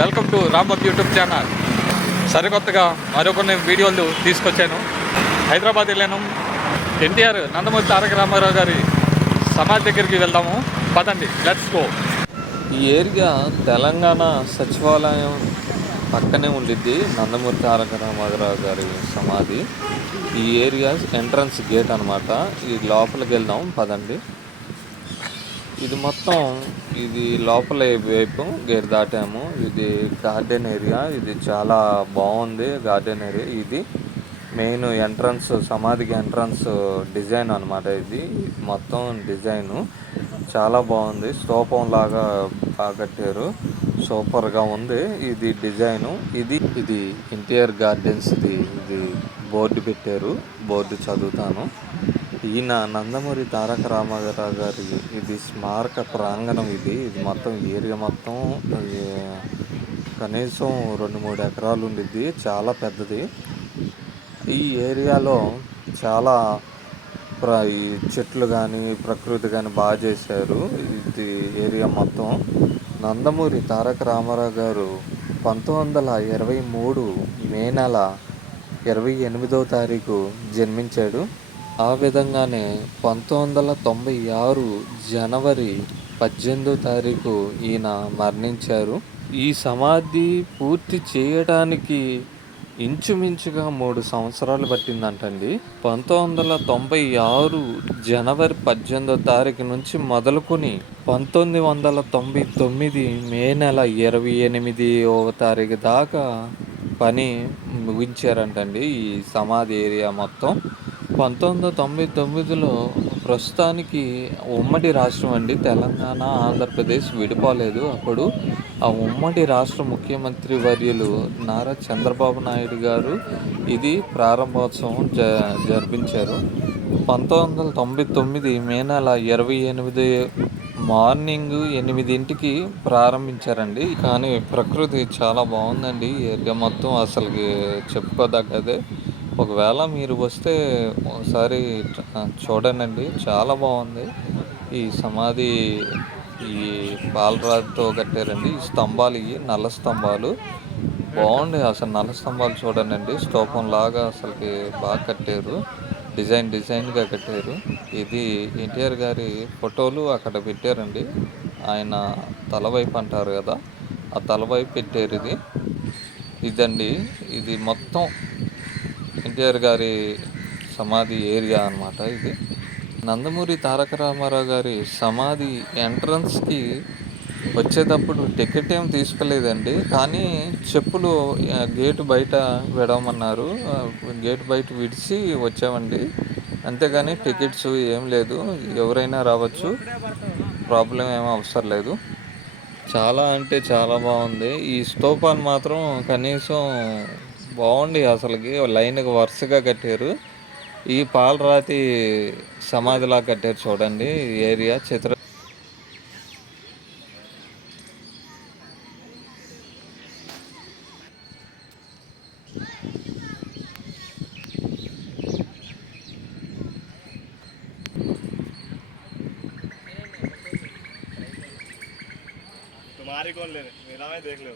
Welcome to Rambabu YouTube channel. సరికొత్తగా మరికొన్ని వీడియోలు తీసుకొచ్చాను. హైదరాబాద్ వెళ్ళాను. ఎన్టీఆర్ నందమూరి తారక రామారావు గారి సమాధి దగ్గరికి వెళ్దాము. పదండి లెట్స్ గో ఈ ఏరియా తెలంగాణ సచివాలయం పక్కనే ఉండిద్ది నందమూరి తారక రామారావు గారి సమాధి. ఈ ఏరియా ఎంట్రన్స్ గేట్ అన్నమాట. ఈ లోపలికి వెళ్దాం పదండి. ఇది మొత్తం ఇది లోపల వైపు గేర్ దాటాము. ఇది గార్డెన్ ఏరియా. ఇది చాలా బాగుంది గార్డెన్ ఏరియా. ఇది మెయిన్ ఎంట్రన్స్ సమాధికి ఎంట్రన్స్ డిజైన్ అన్నమాట ఇది. మొత్తం డిజైను చాలా బాగుంది. స్తూపం లాగా బాగా కట్టారు. సూపర్గా ఉంది ఇది డిజైను. ఇది ఇది ఎన్టీఆర్ గార్డెన్స్ది ఇది బోర్డు పెట్టారు. బోర్డు చదువుతాను. ఈయన నందమూరి తారక రామారావు గారి ఇది స్మారక ప్రాంగణం ఇది. ఇది మొత్తం ఏరియా మొత్తం కనీసం రెండు మూడు ఎకరాలు ఉండిద్ది. చాలా పెద్దది. ఈ ఏరియాలో చాలా ప్ర ఈ చెట్లు కానీ ప్రకృతి కానీ బాగా చేశారు. ఇది ఏరియా మొత్తం. నందమూరి తారక రామారావు గారు పంతొమ్మిది వందల ఇరవై మూడు మే నెల ఇరవై ఎనిమిదవ తారీఖు జన్మించాడు. ఆ విధంగానే పంతొమ్మిది వందల తొంభై ఆరు జనవరి పద్దెనిమిదో తారీఖు ఈయన మరణించారు. ఈ సమాధి పూర్తి చేయడానికి ఇంచుమించుగా మూడు సంవత్సరాలు పట్టిందంటండి. పంతొమ్మిది వందల తొంభై ఆరు జనవరి పద్దెనిమిదో తారీఖు నుంచి మొదలుకొని పంతొమ్మిది వందల తొంభై తొమ్మిది మే నెల ఇరవై ఎనిమిదవ తారీఖు దాకా పని ముగించారంటండి ఈ సమాధి ఏరియా మొత్తం. పంతొమ్మిది వందల తొంభై తొమ్మిదిలో ప్రస్తుతానికి ఉమ్మడి రాష్ట్రం అండి. తెలంగాణ ఆంధ్రప్రదేశ్ విడిపోలేదు. అప్పుడు ఆ ఉమ్మడి రాష్ట్ర ముఖ్యమంత్రి వర్యులు నారా చంద్రబాబు నాయుడు గారు ఇది ప్రారంభోత్సవం జ జరిపించారు. పంతొమ్మిది వందల తొంభై తొమ్మిది మే నెల ఇరవై ఎనిమిది మార్నింగ్ ఎనిమిదింటికి ప్రారంభించారండి. కానీ ప్రకృతి చాలా బాగుందండి. ఈ ఏరియా మొత్తం అసలుకి చెప్పుకోదగ్గదే ఒకవేళ మీరు వస్తే ఒకసారి చూడండి చాలా బాగుంది. ఈ సమాధి ఈ పాలరాతితో కట్టారండి. ఈ స్తంభాలు ఇవి నల్ల స్తంభాలు. బాగుంది. అసలు నల్ల స్తంభాలు చూడండి స్తూపం లాగా అసలుకి బాగా కట్టారు. డిజైన్ డిజైన్గా కట్టారు. ఇది ఎన్టీఆర్ గారి ఫోటోలు అక్కడ పెట్టారండి. ఆయన తలవైపు అంటారు కదా. ఆ తలవైపు పెట్టారు ఇది. ఇదండి. ఇది మొత్తం ఎన్టీఆర్ గారి సమాధి ఏరియా అన్నమాట ఇది. నందమూరి తారక రామారావు గారి సమాధి ఎంట్రన్స్కి వచ్చేటప్పుడు టికెట్ ఏం తీసుకోలేదండి. కానీ చెప్పులు గేటు బయట విడవమన్నారు గేట్ బయట విడిచి వచ్చామండి. అంతేగాని టికెట్స్ ఏం లేదు. ఎవరైనా రావచ్చు. ప్రాబ్లం ఏం అవసరం లేదు. చాలా అంటే చాలా బాగుంది. ఈ స్తూపాన్ని మాత్రం కనీసం బాగుంది అసలుకి లైన్కి వరుసగా కట్టారు ఈ పాలరాతి సమాధిలా కట్టారు చూడండి ఈ ఏరియా చిత్ర तुम्हारी कौन ले रहे मेरा मैं देख लो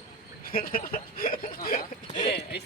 네,